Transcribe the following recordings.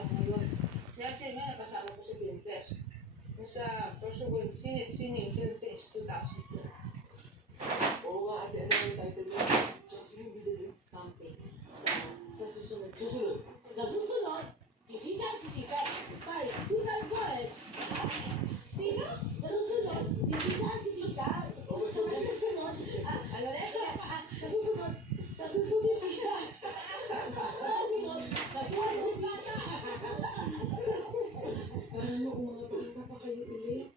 ako ngayon. Kasi nga, nakasama ko sa Film Fest. Yung sa First World Sine Film Fest 2002. Oo nga, ate, ano yung title mo? Just yung bibili something sa susunod. Susunod? Sa susunod? Sisikat. Pare, 2001. Sino? Sa susunod? Sisikat. Sa susunod? Ano na? Sa susunod? Sa susunod isa. Sa susunod? Sa susunod bata. Paano kung mga bata pa kayo ulit?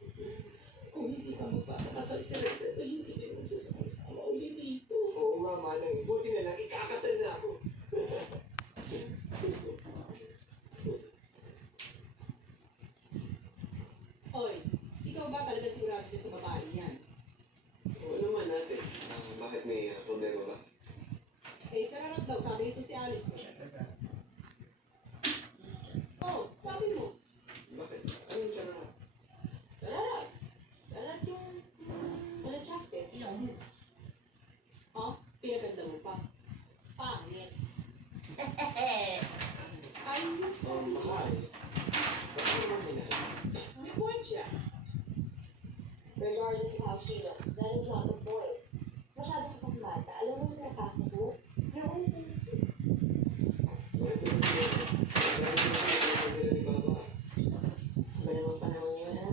Kung hindi ka magpapakasal si Rebecca, hindi kayo magsasama ulit dito. Oo nga, Manang. Buti na lang, ikakasal na ako. Oy, ikaw ba talaga sigurado din sa babae yan? Oo naman natin. Bakit may problema ba? Eh, chararap daw, sabi ito si Alex. Oh, sabi mo. Bakit? Anong siya na? Chararap. Chararap yung jacket. Oh, pinaganda mo pa. Pangit. Ayun yung sabi. Mahal. Bakit naman minahal? May point siya. Regardless of how she looks, that is not the point. Masyado ka pang bata. Alam mo na nakasa ko? Yung ulit. Bakit naman sila? Bakit naman sila ni Papa? Ba naman panahon yun, ha?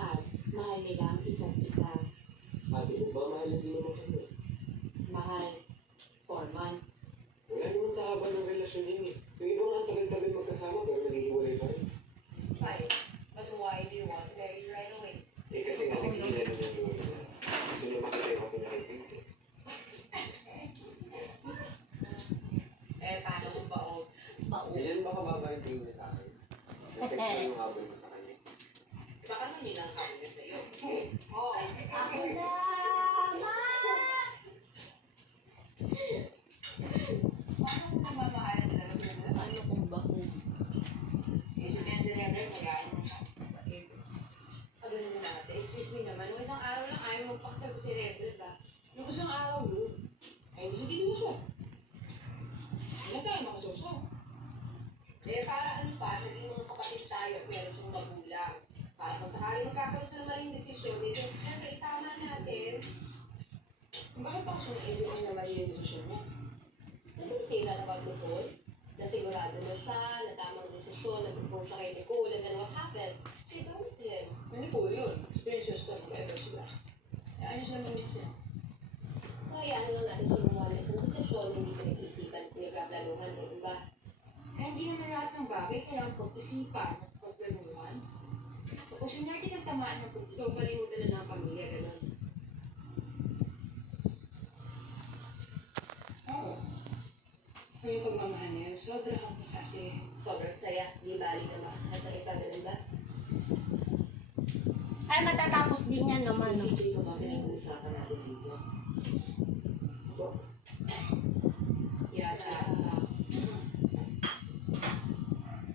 At mahal nila ang isa't isa. Ate, ba mahal na din naman kayo? Mahal. 4 months. Wala naman sa haba ng relasyon yun eh. Yung iba nga ang tagal-tagal magkasama pero naghihiwalay pa rin. Right. But why do you want to marry right away? Eh kasi nga naghihilan na yung lolo niya. Gusto niya makita yung ako na kay Paano mo ba o? Ganyan ba kababa yung tingin niya sa akin? Kasi ko yung habol mo sa kanya. Baka naman yun ang kami niya sa'yo. Oh, ako na! Paano mo namamahalan na lang sila? Ano kung bako? Yung sabihan si Rebel, mag-aayos mo siya. Ano naman natin? Excuse me naman, nung isang araw lang ayaw magpakasal ko si Rebel ba? Nung isang araw yun, ay sige mo siya. Hindi tayo makasusaw. Eh para ano pa, naging mga kapatid tayo at meron siyang magulang. Para kung sakali magkakaroon sa maling desisyon, dito, siyempre itama natin. Bakit pa siya naisip na mali yung desisyon niya? Hindi say that about Nicole. Na sigurado na siya, na tamang desisyon, nag-propose siya kay Nicole, and then what happened? She dumped him. Hindi ko yun. Experiences ko ever sila. Eh ayos naman siya. So, hayaan lang natin siya gumawa ng isang desisyon, hindi pinag-isipan, pinaglaluhan, di ba? Eh hindi naman lahat ng bagay kailangan pag-isipan at pagplanuhan. Tapos yung natin ang tamaan ng pag-isipan. So, kalimutan na ng pamilya, gano'n. Oo. Kaya yung pagmamahal niya, sobrang masasi. Sobrang saya, di bali na makasakit na ikaw, ganun ba? Ay, matatapos din yan naman. No? CJ, ito ba pinag-uusapan natin dito? Ito? Yata.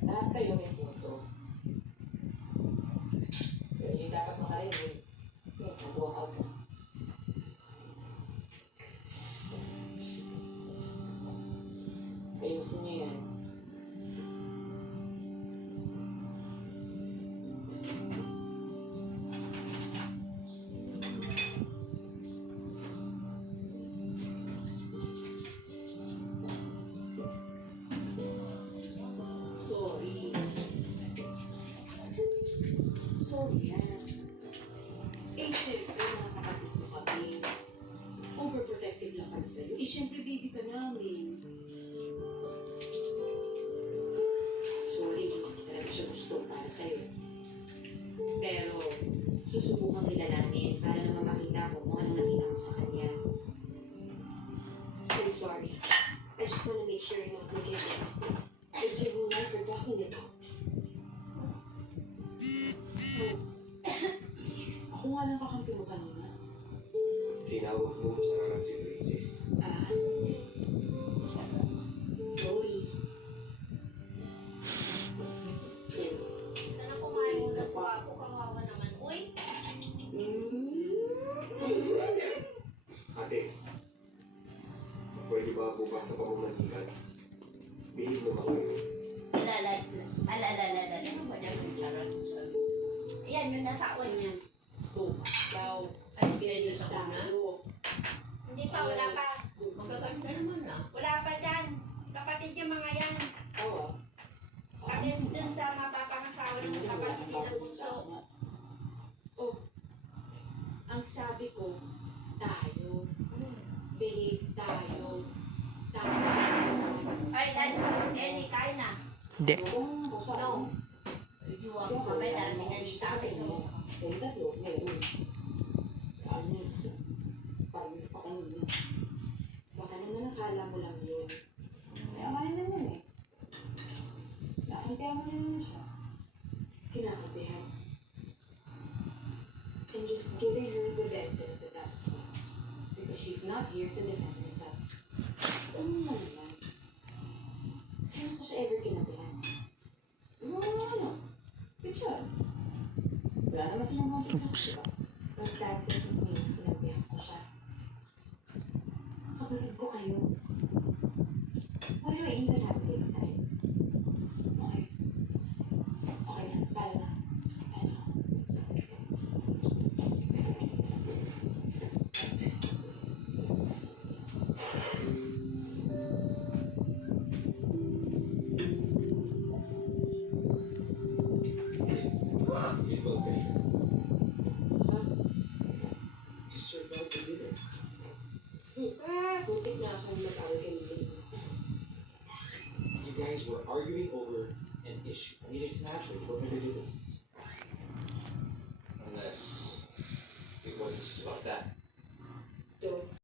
Lahat kayo may punto. Pero yung dapat makarinig, nag-walk out ka. Ayusin niyo yan. Sorry. Sorry yan. Eh, syempre, mga kapatid mo kami. Overprotective lang kami sa'yo. Eh, syempre, baby ka namin. Sorry, hindi talaga siya gusto para sa'yo. Pero, susubukan kilalanin para naman makita ko kung anong nakita ko sa kanya. I'm sorry. I just want to make sure you're not making a mistake. It's your whole life we're talking about. Oh. Ako nga lang kakampi mo kanina. Tinawag mo sa harap si Princess. Sorry. Sana kumain mo na sa ako, kawawa naman. Uy, Ate, pwede ba bukas sa pamamanikan? Bihig naman kayo. yan, yung nasa niya. Ikaw, Ay, pinili sa una. tayo. Hindi pa, wala pa. Magaganda naman na. Wala pa dyan. Kapatid yung mga yan. Oo. Kapatid dun sa mapapangasawa ng kapatid nila bunso. Oh, ang sabi ko, tayo. Behave tayo. Tayo. Ay, dahil sa Ellie, kain na. Hindi. Oo, sa No. Mamay darating na yung sa akin. No? Yung tatlo, meron. Ano yung isa? Parang napakain na. Baka naman akala mo lang yun. Kaya naman eh. Kaya naman siya. Kinakabihan. And just giving her the benefit of the doubt. Because she's not here to defend herself. Ano mo naman? Kaya ko siya ever kinabihan. Ano? Picture. Wala naman silang mga picture, diba? But that doesn't mean kinabihan ko siya. Kapatid ko kayo. Why do I even have to take sides? Okay. Okay na. Tayo na. Tayo na. You okay? You survived the dinner. Butik na akong mag-argue. You guys were arguing over an issue. I mean, it's natural. You don't have to do this. Unless it wasn't just about that.